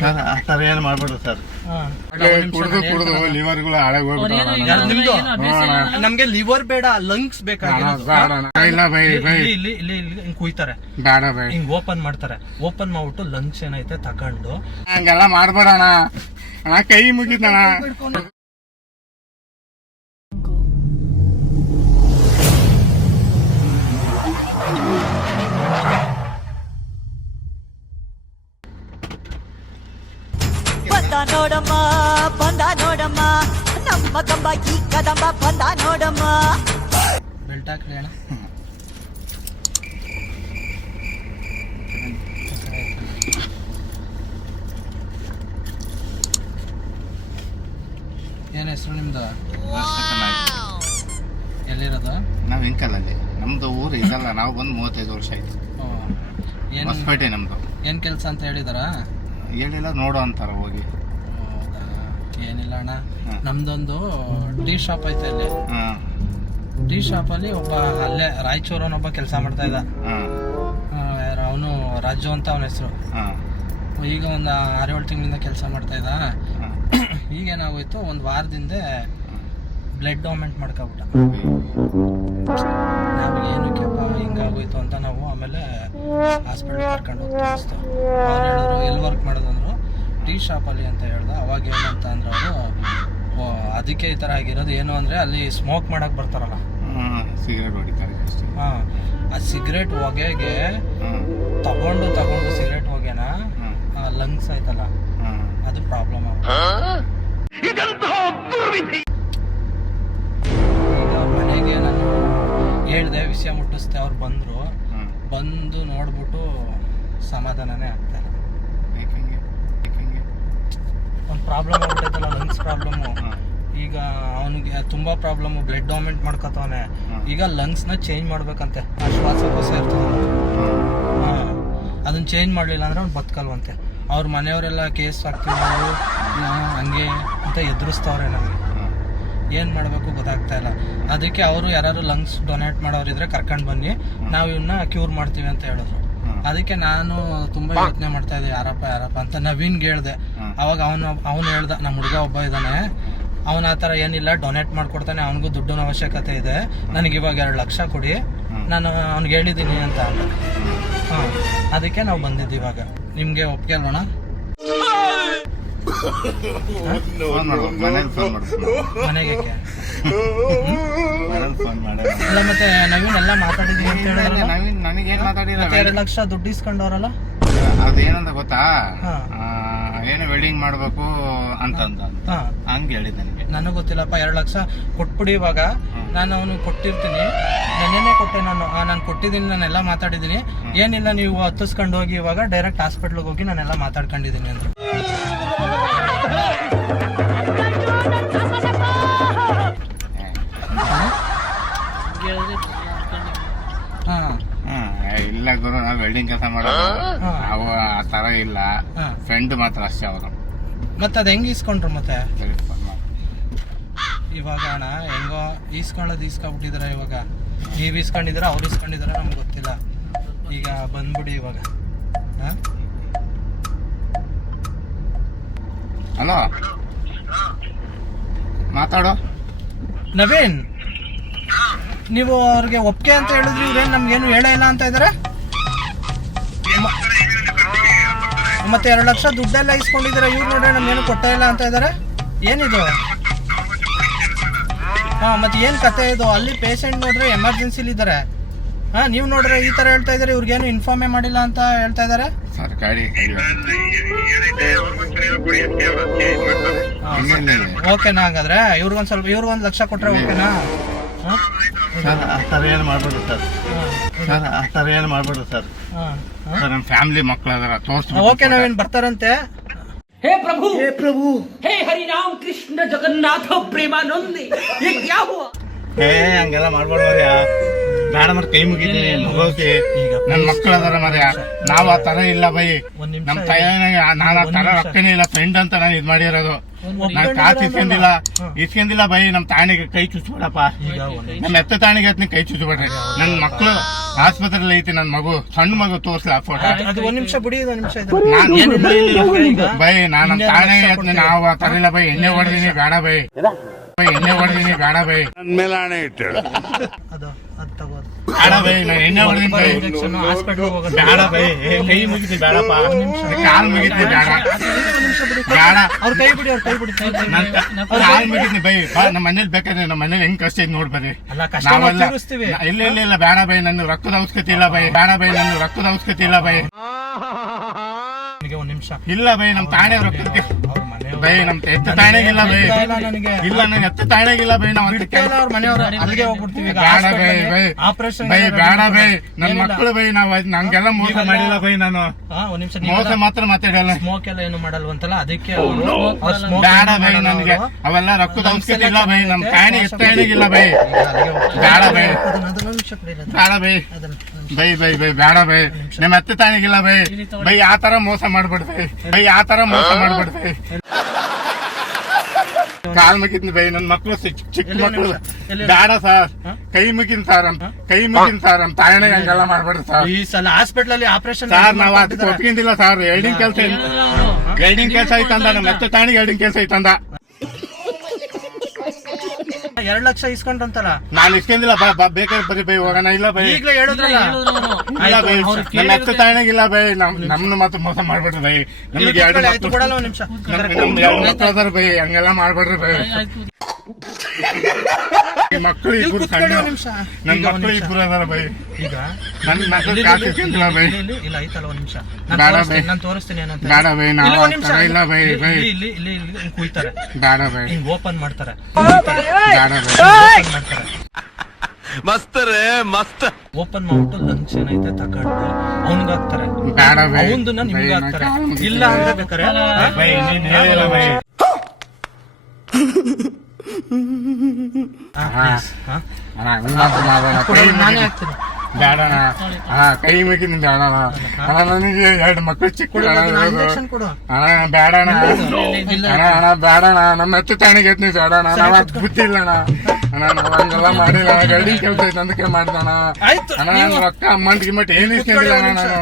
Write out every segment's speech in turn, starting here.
Sir ಆ ಥರ ಏನು ಮಾಡ್ಬೇಡ್ರಿ ಸರ್. ನಮ್ಗೆ ಲಿವರ್ ಬೇಡ, ಲಂಗ್ಸ್ ಬೇಕಾಗಿರೋದು. ಇಲ್ಲಿ ಕುಯ್ತಾರೆ, ಹಿಂಗ್ ಓಪನ್ ಮಾಡ್ತಾರೆ. ಓಪನ್ ಮಾಡ್ಬಿಟ್ಟು ಲಂಗ್ಸ್ ಏನೈತೆ ತಕೊಂಡು ಹಂಗೆಲ್ಲ ಮಾಡ್ಬೇಡಣ. ಕೈ ಮುಗಿದಣ. ನೋಡಮ್ಮ ಬಂದ ನೋಡಮ್ಮ, ನಮ್ಮ ಕಂಬ ಈ ಕದಂಬ ಬಂದ ನೋಡಮ್ಮ. ಬೆಲ್ಟ್ ಹಾಕ್ಲಿ ಅಣ್ಣ. ಏನ್ ಹೆಸರು ನಿಮ್ದು? ಎಲ್ಲಿರೋದು? ನಾವ್ ಇಂಕಲಲ್ಲಿ. ನಮ್ದು ಊರು ಇದಲ್ಲ. ನಾವು ಬಂದು 35 ವರ್ಷ ಆಯ್ತು. ಹೊಸಪೇಟೆ ನಮ್ದು. ಏನ್ ಕೆಲ್ಸ ಅಂತ ಹೇಳಿದಾರ? ಹೇಳಿಲ್ಲ, ನೋಡು ಅಂತಾರ ಹೋಗಿ. ಏನಿಲ್ಲ ಅಣ್ಣ, ನಮ್ದೊಂದು ಟೀ ಶಾಪ್ ಐತೆ ಅಲ್ಲಿ. ಟೀ ಶಾಪ್ ಅಲ್ಲಿ ಒಬ್ಬ ಅಲ್ಲೇ ರಾಯಚೂರನೊಬ್ಬ ಕೆಲಸ ಮಾಡ್ತಾ ಇದ್ದ. ಅವನು ರಾಜು ಅಂತ ಅವನ ಹೆಸರು. ಈಗ ಒಂದು 6-7 ತಿಂಗಳಿಂದ ಕೆಲಸ ಮಾಡ್ತಾ ಇದ್ದ. ಈಗೇನಾಗೋಯ್ತು, ಒಂದು ವಾರದಿಂದ ಬ್ಲಡ್ ಡೊನೇಟ್ ಮಾಡ್ಕೊಬಿಟ್ಟ. ನಮ್ಗೆ ಏನಕ್ಕೆಪ್ಪ ಹಿಂಗಾಗೋಯ್ತು ಅಂತ ನಾವು ಆಮೇಲೆ ಹಾಸ್ಪಿಟಲ್ ಕರ್ಕೊಂಡು ಹೋಗಿ ತೋರಿಸ್ತು. ಅವ್ರು ಹೇಳಿದ್ರು ಎಲ್ಲಿ ವರ್ಕ್ ಮಾಡೋದಂದ್ರು, ಟೀ ಶಾಪಲ್ಲಿ ಅಂತ ಹೇಳ್ದ. ಅವಾಗ ಏನಂತ ಅಂದ್ರೆ ಅವರು ಅದಕ್ಕೆ ಈ ಥರ ಆಗಿರೋದು. ಏನು ಅಂದರೆ ಅಲ್ಲಿ ಸ್ಮೋಕ್ ಮಾಡಕ್ಕೆ ಬರ್ತಾರಲ್ಲ, ಸಿಗರೇಟ್ ಹೊಡಿತಾರೆ. ಆ ಸಿಗರೇಟ್ ಹೊಗೆಗೆ ತಗೊಂಡು ಸಿಗರೇಟ್ ಹೊಗೆನ ಲಂಗ್ಸ್ ಆಯ್ತಲ್ಲ, ಅದು ಪ್ರಾಬ್ಲಮ್ ಆಗುತ್ತೆ. ಈಗ ಮನೆಗೆ ನಾನು ಹೇಳ್ದೆ, ವಿಷಯ ಮುಟ್ಟಿಸ್ದೆ. ಅವ್ರು ಬಂದು ನೋಡ್ಬಿಟ್ಟು ಸಮಾಧಾನನೇ ಆಗ್ತಾರೆ. ಒಂದು ಪ್ರಾಬ್ಲಮ್ ಆಗ್ಬಿಟ್ಟೈತಲ್ಲ, ಲಂಗ್ಸ್ ಪ್ರಾಬ್ಲಮ್ಮು. ಈಗ ಅವನಿಗೆ ತುಂಬಾ ಪ್ರಾಬ್ಲಮ್ಮು, ಬ್ಲಡ್ ಡೊನೇಟ್ ಮಾಡ್ಕೊತವನೆ. ಈಗ ಲಂಗ್ಸ್ನ ಚೇಂಜ್ ಮಾಡ್ಬೇಕಂತೆ. ಆ ಶ್ವಾಸಕೋಶ ಇರ್ತದೆ, ಅದನ್ನ ಚೇಂಜ್ ಮಾಡಲಿಲ್ಲ ಅಂದ್ರೆ ಅವ್ನು ಬದುಕಲ್ವಂತೆ. ಅವ್ರ ಮನೆಯವರೆಲ್ಲ ಕೇಸ್ ಹಾಕ್ತೀವಿ ನಾವು ಹಂಗೆ ಅಂತ ಎದುರಿಸ್ತವ್ರೆ. ನಮಗೆ ಏನು ಮಾಡಬೇಕು ಗೊತ್ತಾಗ್ತಾ ಇಲ್ಲ. ಅದಕ್ಕೆ ಅವರು ಯಾರು ಲಂಗ್ಸ್ ಡೊನೇಟ್ ಮಾಡೋರಿದ್ರೆ ಕರ್ಕೊಂಡು ಬನ್ನಿ, ನಾವು ಇವನ್ನ ಕ್ಯೂರ್ ಮಾಡ್ತೀವಿ ಅಂತ ಹೇಳಿದ್ರು. ಅದಕ್ಕೆ ನಾನು ತುಂಬಾ ಯೋಚನೆ ಮಾಡ್ತಾ ಇದ್ದೆ, ಯಾರಪ್ಪ ಅಂತ ನವೀನ್ಗೆ ಹೇಳ್ದೆ. ಅವಾಗ ಅವನು ಹೇಳ್ದ, ನಮ್ಮ ಹುಡುಗ ಒಬ್ಬ ಇದ್ದಾನೆ, ಅವನ ಆ ಥರ ಏನಿಲ್ಲ, ಡೊನೇಟ್ ಮಾಡ್ಕೊಡ್ತಾನೆ, ಅವನಿಗೂ ದುಡ್ಡಿನ ಅವಶ್ಯಕತೆ ಇದೆ, ನನಗೆ ಇವಾಗ 2 ಲಕ್ಷ ಕೊಡಿ, ನಾನು ಅವ್ನಿಗೆ ಹೇಳಿದ್ದೀನಿ ಅಂತ. ಅದಕ್ಕೆ ನಾವು ಬಂದಿದ್ದು. ಇವಾಗ ನಿಮ್ಗೆ ಒಪ್ಪಿಗೆ ಅಲ್ವಣ? ಮನೆಗೆ ಇಲ್ಲ, ಮತ್ತೆ ನವೀನ್ ಎಲ್ಲ ಮಾತಾಡಿದೀನಿ ಅಂತ ಹೇಳಿದ್ರೆ. ನನಗೇನ್ ಮಾತಾಡಿಲ್ಲ, 2 ಲಕ್ಷ ದುಡ್ಡು ಇಸ್ಕೊಂಡವ್ರಲ್ಲ, ಅದೇನಂತ ಗೊತ್ತಾ, ಏನು ವೆಲ್ಡಿಂಗ್ ಮಾಡ್ಬೇಕು ಅಂತಂದ ಹಂಗೆ ಹೇಳಿದ್ ನನಗೆ ಗೊತ್ತಿಲ್ಲಪ್ಪ. 2 ಲಕ್ಷ ಕೊಟ್ಬಿಡಿ, ಇವಾಗ ನಾನು ಅವನು ಕೊಟ್ಟಿರ್ತೀನಿ. ನೆನ್ನೆನೇ ಕೊಟ್ಟೆ ನಾನು ಕೊಟ್ಟಿದ್ದೀನಿ, ನಾನೆಲ್ಲ ಮಾತಾಡಿದ್ದೀನಿ. ಏನಿಲ್ಲ, ನೀವು ಹತ್ತಿಸ್ಕೊಂಡು ಹೋಗಿ, ಇವಾಗ ಡೈರೆಕ್ಟ್ ಹಾಸ್ಪಿಟ್ಲಿಗೆ ಹೋಗಿ ನಾನೆಲ್ಲ ಮಾತಾಡ್ಕೊಂಡಿದ್ದೀನಿ ಅಂದ್ರು. ಇಲ್ಲ ಗುರು, ನಾವು ವೆಲ್ಡಿಂಗ್ ಕೆಲಸ ಮಾಡೋದು, ಅವ ಆ ತರ ಇಲ್ಲ. ಫ್ರೆಂಡ್ ಮಾತ್ರ ಅಷ್ಟೇ ಅವರು. ಮತ್ತೆ ಅದು ಹೆಂಗೆ ಇಸ್ಕೊಂಡ್ರು? ಮತ್ತೆ ಇವಾಗ ಅಣ್ಣ ಹೆಂಗೋ ಇಸ್ಕೊಂಡ್ಬಿಟ್ಟಿದಾರೆ. ಇವಾಗ ನೀವು ಇಸ್ಕೊಂಡಿದ್ದೀರ, ಅವ್ರು ಇಸ್ಕೊಂಡಿದಾರ, ನಮ್ಗೆ ಗೊತ್ತಿಲ್ಲ. ಈಗ ಬಂದ್ಬಿಡಿ ಇವಾಗ. ಹಲೋ, ಮಾತಾಡೋ ನವೀನ್. ನೀವು ಅವ್ರಿಗೆ ಒಪ್ಪಿಗೆ ಅಂತ ಹೇಳಿದ್ರಿ, ಇವ್ರೇನು ನಮ್ಗೇನು ಹೇಳೇ ಇಲ್ಲ ಅಂತ ಇದಾರೆ. ಮತ್ತೆ 2 ಲಕ್ಷ ದುಡ್ಡೆಲ್ಲ ಇಸ್ಕೊಂಡಿದ್ದೀರ, ಇವ್ರು ನೋಡ್ರೆ ನಮ್ಗೇನು ಕೊಟ್ಟೇ ಇಲ್ಲ ಅಂತ ಇದಾರೆ. ಏನಿದು? ಮತ್ತೆ ಏನು ಕತೆ ಇದು? ಅಲ್ಲಿ ಪೇಷಂಟ್ ನೋಡ್ರೆ ಎಮರ್ಜೆನ್ಸಿಲಿ ಇದ್ದಾರೆ. ನೀವು ನೋಡ್ರೆ ಈ ತರ ಹೇಳ್ತಾ ಇದಾರೆ, ಇವ್ರಿಗೇನು ಇನ್ಫಾರ್ಮೇ ಮಾಡಿಲ್ಲ ಅಂತ ಹೇಳ್ತಾ ಇದಾರೆ. ಓಕೆನಾ? ಹಾಗಾದ್ರೆ ಇವ್ರಿಗೊಂದು ಲಕ್ಷ ಕೊಟ್ರೆ ಓಕೆನಾ? ಆ ಥರ ಏನು ಮಾಡ್ಬೇಡ್ರಿ ಸರ್. ಆ ಥರ ಏನು ಮಾಡ್ಬೇಡ್ರಿ ಸರ್. ನಮ್ಮ ಫ್ಯಾಮಿಲಿ ಮಕ್ಕಳು ಅದರ ತೋರಿಸ್ಬೇಕು. ಓಕೆ, ನಾವೇನು ಬರ್ತಾರಂತೆ. हे प्रभु, हे हरि राम कृष्ण जगन्नाथ प्रेमानंद, ये क्या हुआ? ಹಂಗೆಲ್ಲ ಮಾಡ್ಬೇಡ್ರಿ. ಬೇಡ ಮರ ಕೈ ಮುಗಿತೀನಿ ಮಗೋಸಿ ನನ್ ಮಕ್ಳು ಅದಾರ ಮರ್ಯ ನಾವ್ ಆ ತರ ಇಲ್ಲ ಬೈ ಒಂದ್ ನಿಮಿಷ ನಮ್ ತಾಯಿನಾಗ ನಾನು ಆ ತರ ರೊಕ್ಕನೇ ಇಲ್ಲ ಫ್ರೆಂಡ್ ಅಂತ ನಾನು ಇದ್ ಮಾಡಿರೋದು ನಾನ್ ಕಾಸು ಇಸ್ಕೊಂಡಿಲ್ಲ ಬೈ ನಮ್ ತಾಯಿಗೆ ಕೈ ಚುಚ್ಬೇಡಪ್ಪ ನಮ್ ಎತ್ತ ತಾಯಿಗೆ ಕೈ ಚುಚ್ಬೇಡ್ರಿ ನನ್ ಮಕ್ಳು ಆಸ್ಪತ್ರೆಯಲ್ಲಿ ಐತಿ ನನ್ ಮಗು ಸಣ್ಣ ಮಗು ತೋರ್ಸ್ಲಾ ಫೋಟೋ ಅದು ಒಂದ್ ನಿಮಿಷ ಬಿಡಿ, ಒಂದ್ ನಿಮಿಷ ಬೈ ನಾನ್ ನಮ್ ತಾಯಿಗೆ ನಾವು ಆ ತರ ಇಲ್ಲ ಬೈ ಎಣ್ಣೆ ಹೊಡೆದಿನಿ ಬೇಡ ಬೈ ಎಣ್ಣೆ ಹೊಡೆದಿನಿ ಬೇಡ ಬೈ ನನ್ ಮೇಲೆ ಆಣೆ ಇಟ್ಟಳು. ಅದು ತಗೋದು ಬೇಡ ಬೈ ನಾನು ಎಣ್ಣೆ ಹೊಡೆದಿನಿ ಬೈ ಇಂಜೆಕ್ಷನ್ ಹಾಸ್ಪಿಟಲ್ ಹೋಗೋದು ಬೇಡ ಬೈ ಕೈ ಮುಗಿತಿ ಬೇಡಪ್ಪ ಕಾಲ್ ಮುಗಿತಿ ಬೇಡ ಬೇಡ ಅವ್ರ ಕೈ ಬಿಡಿ, ಅವ್ರ ಕೈ ಬಿಡಿ. ಕಾಲ್ ಮುಗಿತೀನಿ ಬೈ ನಮ್ಮ ಮನೇಲಿ ಬೇಕಾದ್ರೆ ನಮ್ಮ ಮನೇಲಿ ಹೆಂಗ್ ಕಷ್ಟ ಐತಿ ನೋಡ್ಬರಿ ಅಲ್ಲ, ಕಷ್ಟ ನಾವು ನಾವೆಲ್ಲ ತೀರಿಸ್ತೀವಿ. ಇಲ್ಲ ಬೇಡ ಬೈ ನನ್ನ ರೊಕ್ಕದ ಅವಶ್ಯಕತೆ ಇಲ್ಲ ಬೈ ಬೇಡ ಬೈ ನನ್ನ ರೊಕ್ಕದ ಅವಶ್ಯಕತೆ ಇಲ್ಲ ಬೈ ನನಗೆ ಒಂದ್ ನಿಮಿಷ ಇಲ್ಲ ಬೈ ನಮ್ ತಾಣೆ ರೊಕ್ಕದಕ್ಕೆ ಅವ್ರ ಮನೆಯವ್ರು ಬೈ ನಮ್ ಎತ್ತ ತಾಣೆಗಿಲ್ಲ ಬೈ ನನಗೆ ಇಲ್ಲ ನನ್ ಎತ್ತ ತಾಣೆಗಿಲ್ಲ ಬೈ ನಾವು ಅವ್ರ ಮನೆಯವ್ರು ಅಲ್ಲಿಗೆ ಹೋಗ್ಬಿಡ್ತೀವಿ. ಬೇಡ ಬೈ ಬೈ ಆಪರೇಷನ್ ಬೈ ಬೇಡ ಬೈ ನನ್ ಮಕ್ಕಳು ಬೈ ನಾವ್ ನಂಗೆಲ್ಲ ಮೋಸ ಮಾಡಿಲ್ಲ ಬೈ ನಾನು ಒಂದ್ ನಿಮಿಷ ಮೋಸ ಮಾತ್ರ ಮಾತಾಡಲ್ಲ ಸ್ಮೋಕ್ ಎಲ್ಲ ಏನು ಮಾಡಲ್ವಂತಲ್ಲ, ಅದಕ್ಕೆ ಬೇಡ ಬೈ ನನ್ಗೆ ಅವೆಲ್ಲ ರೊಕ್ಕದ ಅವಶ್ಯಕತೆ ಇಲ್ಲ ಬೈ ನಮ್ ತಾಯಿಗೆ ಎತ್ತ ತಾಯಿಗಿಲ್ಲ ಬೈ ಬೇಡ ಬೈ ಬೇಡ ಬೈ ಬೈ ಬೈ ಬೈ ಬೇಡ ಬೈ ನಿಮ್ ಎತ್ತ ತಾಯಿಗಿಲ್ಲ ಬೈ ಬೈ ಆತರ ಮೋಸ ಮಾಡ್ಬಿಡ್ಬೈ ಬೈ ಆತರ ಮೋಸ ಮಾಡ್ಬಿಡ್ಬೈ ಕಾಲ್ ಮುಗಿತೀನಿ ಬೈ ನನ್ ಮಕ್ಳು ಚಿಕ್ಕ ಮಕ್ಳು ಬೇಡ ಸರ್ ಕೈ ಮುಗಿನ್ ಸರ್ ನಮ್ ತಾಯಿನ ಹಂಗೆಲ್ಲ ಮಾಡ್ಬೇಡ್ರಿ ಸರ್ ಈ ಸಲ ಹಾಸ್ಪಿಟಲ್ ಅಲ್ಲಿ ಆಪರೇಷನ್ ಸರ್ ನಾವ್ ಅದಕ್ಕೆ ಒಪ್ಕೊಂಡಿಲ್ಲ ಸರ್ ವೆಲ್ಡಿಂಗ್ ಕೆಲಸ ಐತಂದ ನಮ್ಮ ಎತ್ತ ತಾಯಿಗೆ ವೆಲ್ಡಿಂಗ್ ಕೆಲಸ ಐತಂದ 2 ಲಕ್ಷ ಇಸ್ಕೊಂಡ್ರಂತಲ್ಲ, ನಾನು ಇಸ್ಕೊಂಡಿಲ್ಲ ಬೇಕಾದ್ರೆ ಬರೀ ಬೈ ಹೋಗೋಣ ಇಲ್ಲ ಬೈ ಈಗ್ಲೇ ಹೇಳಿದ್ರಲ್ಲ. ಇಲ್ಲ ಬೈ ನಮ್ಮ ಎತ್ತ ತಾಯಿನಾಗಿಲ್ಲ ಬೈ ನಮ್ನ ಮಾತ್ರ ಮೋಸ ಮಾಡ್ಬಿಡ್ರಿ ಬೈ ನಮ್ಗೆ ಆಯ್ತು, ಕೊಡಲ್ಲ ಒಂದ್ ನಿಮಿಷ. ಮಕ್ಳು ಅದಾರ ಬೈ ಹಂಗೆಲ್ಲ ಮಾಡ್ಬೇಡ್ರಿ ಬೈ ಮಕ್ಕಳು ಇಬ್ರು ಸಣ್ಣ ನನ್ ಮಕ್ಳು ಇಬ್ರು ಅದಾರ ಬೈ ಈಗ ನನ್ ಮಕ್ಳು ಕಾಸು ಇಸ್ಕೊಂಡಿಲ್ಲ ಬೈ ಇಲ್ಲ ಐತಲ್ಲ ಒಂದ್ ನಿಮಿಷ, ಬೇಡ ಬೈ ನಾನು ತೋರಿಸ್ತೀನಿ ಏನಂತ. ಬೇಡ ಬೈ ನಾವು ಒಂದ್ ನಿಮಿಷ ಇಲ್ಲ ಬೈ ಬೈ ಇಲ್ಲಿ ಇಲ್ಲಿ ಇಲ್ಲಿ ಕುಯ್ತಾರೆ, ಬೇಡ ಬೈ ಹಿಂಗ್ ಓಪನ್ ಮಾಡ್ತಾರೆ, ಬೇಡ ಬೈ ಓಪನ್ ಮಾಡ್ತಾರೆ, ಮಸ್ತ್ ರೇ ಮಸ್ತ್. ಓಪನ್ ಮಾಡ್ಬಿಟ್ಟು ಲಂಗ್ಸ್ ಏನೈತೆ ತಗೊಂಡು ಅವನ್ಗ ಹಾಕ್ತಾರೆ, ಬೇಡ ಬೈ ಅವಂದು ನಿಮ್ಗೆ ಹಾಕ್ತಾರೆ. ಇಲ್ಲ ಅಂದ್ರೆ ಬೇಕಾರೆ ಬೈ ನೀನ್ ಹೇಳಿಲ್ಲ ಬೈ ನಾನೇ ಹಾಕ್ತೀನಿ. ಬೇಡಣ ಕೈ ಮುಗಿನಿ ಬೇಡಣ ನನಗೆ 2 ಮಕ್ಕಳು ಚಿಕ್ಕ ಇಂಜೆಕ್ಷನ್ ಕೊಡು. ಅಣ್ಣ ಬೇಡಣ ಅಣ್ಣ ಬೇಡಣ ನಮ್ಮ ಎತ್ತ ತಾಣಿಗೆ ಎತ್ನಿ ಬೇಡಣ ನಾವ್ ಅದ್ ಬುದ್ಧಿ ಇಲ್ಲಣ್ಣ ಅಣ್ಣ ನಾವ್ ಹಂಗೆಲ್ಲ ಮಾಡಿಲ್ಲ ಗಡಿ ಕೆಲಸ ಐತೆ ಅದಕ್ಕೆ ಮಾಡ್ದಣ ಆಯ್ತು, ಅಣ್ಣ ನನ್ ರೊಕ್ಕ ಅಮೌಂಟ್ ಗಿಮೌಂಟ್ ಏನ್ ಇಸ್ಕೊಂಡಿಲ್ಲ ಅಣ್ಣ ನಾನು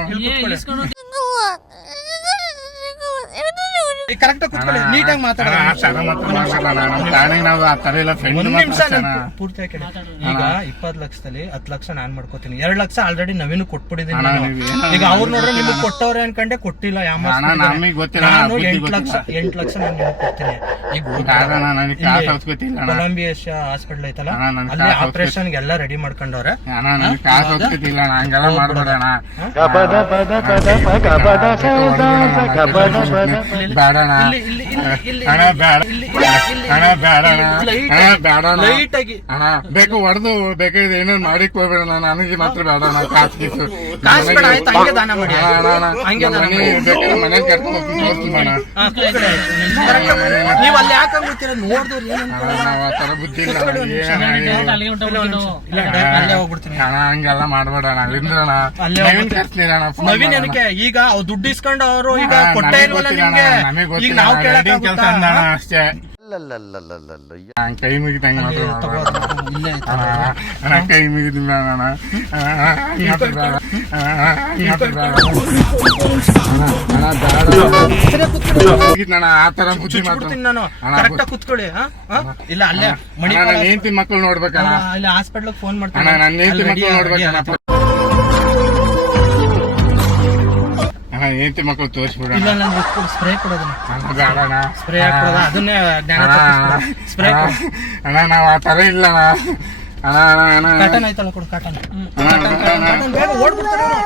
ಕರೆಕ್ಟ್ ಕುತ್ಕೊಳ್ಳಿ, ನೀಟಾಗಿ ಮಾತಾಡ. ನಮ್ ತಾಣಿಗೆ ನಾವು ಆ ತರ ಇಲ್ಲ ಫ್ರೆಂಡ್ ಒಂದ್ ನಿಮಿಷ ಮಾತ್ರ ಪೂರ್ತಿ ಕೇಳಿ. ಈಗ 20 ಲಕ್ಷದಲ್ಲಿ 10 ಲಕ್ಷ ನಾನ್ ಮಾಡ್ಕೋತೀನಿ, 2 ಲಕ್ಷ ಆಲ್ರೆಡಿ ನವೀನ್ ಕೊಟ್ಬಿಟ್ಟಿದ್ದೀನಿ ಅಣ್ಣ, ನಾನು. ನೀವ್ ಏನೋ ಈಗ ಅವ್ರು ನೋಡ್ರೆ ನಿಮ್ಗೆ ಕೊಟ್ಟವ್ರೆ ಅನ್ಕಂಡೆ ಕೊಟ್ಟಿಲ್ಲ, ಅಣ್ಣ, ನಮಿಗ್ ಗೊತ್ತಿಲ್ಲ, ನಾನು ಬುದ್ಧಿ 8 ಲಕ್ಷ ನಾನು ನಿಮ್ಗೆ ಕೊಡ್ತೀನಿ. ಈಗ ಬೇಡಣ ನನಗೆ ಕಾಸು ಅವಶ್ಯಕತೆ ಅಣ್ಣ ಕೊಲಂಬಿಯಾ ಹಾಸ್ಪಿಟಲ್ ಐತಲ್ಲ, ಅಣ್ಣ, ನನ್ ಅಲ್ಲಿ ಕಾಸು ಆಪರೇಷನ್ ಎಲ್ಲ ರೆಡಿ ಮಾಡ್ಕೊಂಡವ್ರೆ. ಅಣ್ಣ ನನಗೆ ಕಾಸು ಅವಶ್ಯಕತೆ ಇಲ್ಲ ಅಣ್ಣ ಹಂಗೆಲ್ಲ ಮಾಡ್ಬೇಡಣ ಬೇಡಣ ಅಣ್ಣ ಬೇಡ ಅಣ್ಣ ಬೇಡಣ ಅಣ್ಣ ಬೇಡಣ ಲೈಟ್ ಆಗಿ ಅಣ್ಣ ಬೇಕು ಹೊಡೆದು ಬೇಕಾದ್ರೆ ಏನೇನ್ ಮಾಡಿಕ್ ಹೋಗ್ಬೇಡಣ ನನಗೆ ಮಾತ್ರ ಬೇಡಣ ಕಾಸು ಗೀಸು ಕಾಸು ಬೇಡ, ಆಯ್ತು, ಹಂಗೆ ದಾನ ಮಾಡಿ. ಹಂಗೆ ಬೇಕಾದ್ರೆ ಮನೇಲಿ ಕರ್ಕೊಂಡು ಹೋಗ್ತೀನಿ ತೋರಿಸ್ತೀನಿ ನೀವು ಅಲ್ಲಿ ಯಾಕೆ ಹೋಗ್ತೀರ ನೋಡಿದವ್ರು ಏನಂತ ನಾವ್ ಆ ತರ ಬುದ್ಧಿ ಇಲ್ಲ ಅಲ್ಲೇ ಹೋಗ್ಬಿಡ್ತೀನಿ. ಅಣ್ಣ ಹಂಗೆಲ್ಲ ಮಾಡ್ಬೇಡಣ ಅಲ್ಲಿಂದ್ರಣ ಅಲ್ಲೇ ನವೀನ್ ಕರ್ಸ್ತೀರಣ ನವೀನ್ ಏನಕ್ಕೆ ಈಗ ಅವ್ರು ದುಡ್ಡು ಇಸ್ಕೊಂಡು ಅವರು ಈಗ ಕೊಟ್ಟೇ ಇಲ್ವಲ್ಲ ನಿಮ್ಗೆ, ನಮಗೆ ಈಗ ಗೊತ್ತಿಲ್ಲ ನಾವು ಕೆಲಸ ಕೇಳಕ್ಕಾಗುತ್ತಾ? ಅಷ್ಟೇ ಕೈ ಮುಗಿತ ಇಲ್ಲೇ ಅಣ್ಣ ಕೈ ಮುಗಿದ ಅಣ್ಣ ಆ ತರ ಬುದ್ಧಿ ಮಾತ್ರ ನಾನು ಕರೆಕ್ಟ್ ಕುತ್ಕೊಳ್ಳಿ. ಇಲ್ಲ ಅಲ್ಲೇ ಮಣಿ ನನ್ನ ಹೆಂಡತಿ ಮಕ್ಕಳು ನೋಡ್ಬೇಕಣ್ಣ ಇಲ್ಲಿ ಹಾಸ್ಪಿಟಲ್ ಫೋನ್ ಅಣ್ಣ ಮಾಡ್ತೀನಿ. ನನ್ನ ಹೆಂಡತಿ ಮಕ್ಕಳು ನೋಡ್ಬೇಕಣ್ಣ ಅಣ್ಣ ಹೆಂಡತಿ ಮಕ್ಕಳು ತೋರಿಸ್ಬಿಡೋಣ ಇಲ್ಲ ನಾನು ಸ್ಪ್ರೇ ಕೊಡೋದನ್ನ ಬೇಡಣ ಸ್ಪ್ರೇ ಹಾಕೋದ ಅದನ್ನೇ ಜ್ಞಾನ ಸ್ಪ್ರೇ ಅಣ್ಣ ನಾವ್ ಆ ತರ ಇಲ್ಲಣ್ಣ ಅಣ್ಣ ಅಣ್ಣ ಕಾಟನ್ ಆಯ್ತಲ್ಲ ಕೊಡು, ಕಾಟನ್ ಬೇಗ ಓಡ್ಬಿಡ್ತಾರೆ ಇವ್ರು.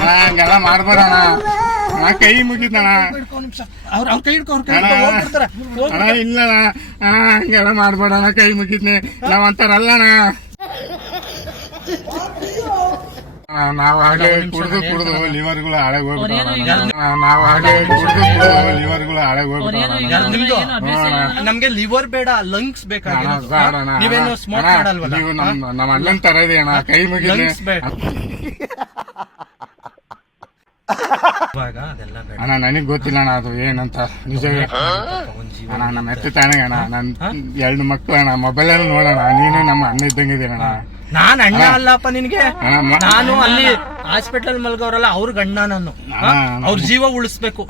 ಹಂಗೆಲ್ಲ ಮಾಡ್ಬೇಡಣ ಕೈ ಮುಗಿದಣ ನಿಮಿಷ ಅವ್ರ ಕೈ ಹಿಡ್ಕೊ, ಅವ್ರ ಕೈ ಹಿಡ್ಕೊ, ಹೋಗ್ಬಿಡ್ತಾರೆ. ಅಣ್ಣ ಇಲ್ಲಣ್ಣ ಹಂಗೆಲ್ಲ ಮಾಡ್ಬೇಡಣ ಕೈ ಮುಗಿದ್ನಿ ನಾವ್ ಅಂತಾರಲ್ಲಣ್ಣ ನಾವ್ ಆಗ್ಲೇ ಕುಡ್ದು ಲಿವರ್ಗಳು ಹಾಳಾಗ್ ಹೋಗ್ಬಿಟ್ಟು ನಾವ್ ಆಗ್ಲೇ ಕುಡ್ದು ಲಿವರ್ಗಳು ಹಾಳಾಗ್ ಹೋಗ್ಬಿಟ್ಟು ನಿಮ್ದು ನಮ್ಗೆ ಲಿವರ್ ಬೇಡ ಲಂಗ್ಸ್ ಬೇಕಾಗಿರೋದು. ನೀವೇನು ಸ್ಮೋಕ್ ಮಾಡಲ್ವಲ್ಲ? ನೀವು ನಮ್ಮ ಅಣ್ಣನ್ ತರ ಇದೆ ಅಣ್ಣ, ಕೈ ಮುಗಿಲಿ. ಲಂಗ್ಸ್ ಬೇಡ ಇವಾಗ ಅದೆಲ್ಲ ಬೇಡ ಅಣ್ಣ. ನನಗ್ ಗೊತ್ತಿಲ್ಲ ಅಣ್ಣ ಅದು ಏನಂತ ನಿಜವೇ ಅಣ್ಣ. ನಮ್ಮ ಎತ್ತು ತಾನೆ ಅಣ್ಣ, ನನ್ 2 ಮಕ್ಳು ಅಣ್ಣ, ಮೊಬೈಲ್ ಅಲ್ಲಿ ನೋಡೋಣ. ನೀನು ನಮ್ಮ ಅಣ್ಣ ಇದ್ದಂಗಿದ್ದೀರ ಅಣ್ಣ. ನಾನ್ ಅಣ್ಣ ಅಲ್ಲಪ್ಪ ನಿನ್ಗೆ. ನಾನು ಅಲ್ಲಿ ಹಾಸ್ಪಿಟಲ್ ಮಲ್ಗವ್ರಲ್ಲ ಅವ್ರ ಗಂಡ, ನಾನು ಅವ್ರ ಜೀವ ಉಳಿಸ್ಬೇಕು.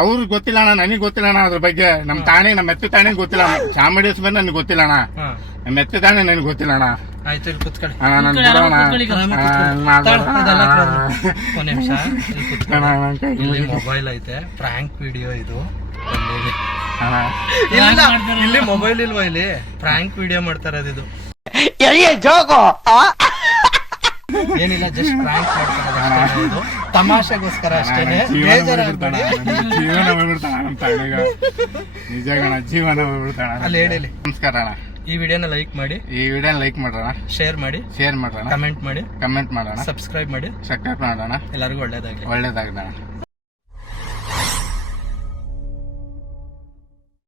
ಅವ್ರಿಗೆ ಗೊತ್ತಿಲ್ಲ ಅಣ್ಣ, ನನಗ್ ಗೊತ್ತಿಲ್ಲ ಅಣ್ಣ ಅದ್ರ ಬಗ್ಗೆ. ನಮ್ ತಾಣಿ, ನಮ್ಮ ಎತ್ತು ತಾಣಿ ಗೊತ್ತಿಲ್ಲ. ಚಾಮುಂಡೇಶ್ವರಿ ನನಗೆ ಗೊತ್ತಿಲ್ಲ ಅಣ್ಣ, ನಮ್ಮ ಎತ್ತು ತಾಣಿ ನನಗೆ ಗೊತ್ತಿಲ್ಲ ಅಣ್ಣ. ಆಯ್ತು, ಇಲ್ಲಿ ಕುತ್ಕೊಳ್ಳಿ. ಅಣ್ಣ ನನ್ ಬಿಡೋಣ. ಒಂದ್ ನಿಮಿಷ ಇಲ್ಲಿ ಮೊಬೈಲ್ ಐತೆ, ಪ್ರಾಂಕ್ ವಿಡಿಯೋ ಇದು. ಇಲ್ಲ ಇಲ್ಲಿ ಮೊಬೈಲ್ ಇಲ್ವಾ? ಇಲ್ಲಿ ಪ್ರಾಂಕ್ ವಿಡಿಯೋ ಮಾಡ್ತಾ ಇರೋದು ಇದು. ಏನಿಲ್ಲ, ಜಸ್ಟ್ ಪ್ರಾಂಕ್ ಮಾಡ್ತಾರೆ ಇದು, ತಮಾಷೆಗೋಸ್ಕರ ಅಷ್ಟೇನೆ. ಬೇಜಾರಾಗ್ಬೇಡಿ. ಜೀವನ ಹೋಗ್ಬಿಡ್ತಾಣ ನಮ್ ತಾಯಿಗ, ನಿಜ ಗಣ, ಜೀವನ ಹೋಗ್ಬಿಡ್ತಾಣ. ಅಲ್ಲಿ ಹೇಳಿ. ನಮಸ್ಕಾರ ಅಣ್ಣ. ಈ ವಿಡಿಯೋನ ಲೈಕ್ ಮಾಡಿ, ಈ ವಿಡಿಯೋನ ಲೈಕ್ ಮಾಡೋಣ, ಶೇರ್ ಮಾಡಿ, ಮಾಡೋಣ, ಕಮೆಂಟ್ ಮಾಡಿ, ಕಮೆಂಟ್ ಮಾಡೋಣ, ಸಬ್ಸ್ಕ್ರೈಬ್ ಮಾಡಿ, ಮಾಡೋಣ. ಎಲ್ಲರಿಗೂ ಒಳ್ಳೇದಾಗ್ಲಿ. ಒಳ್ಳೇದಾಗ್ದಣ.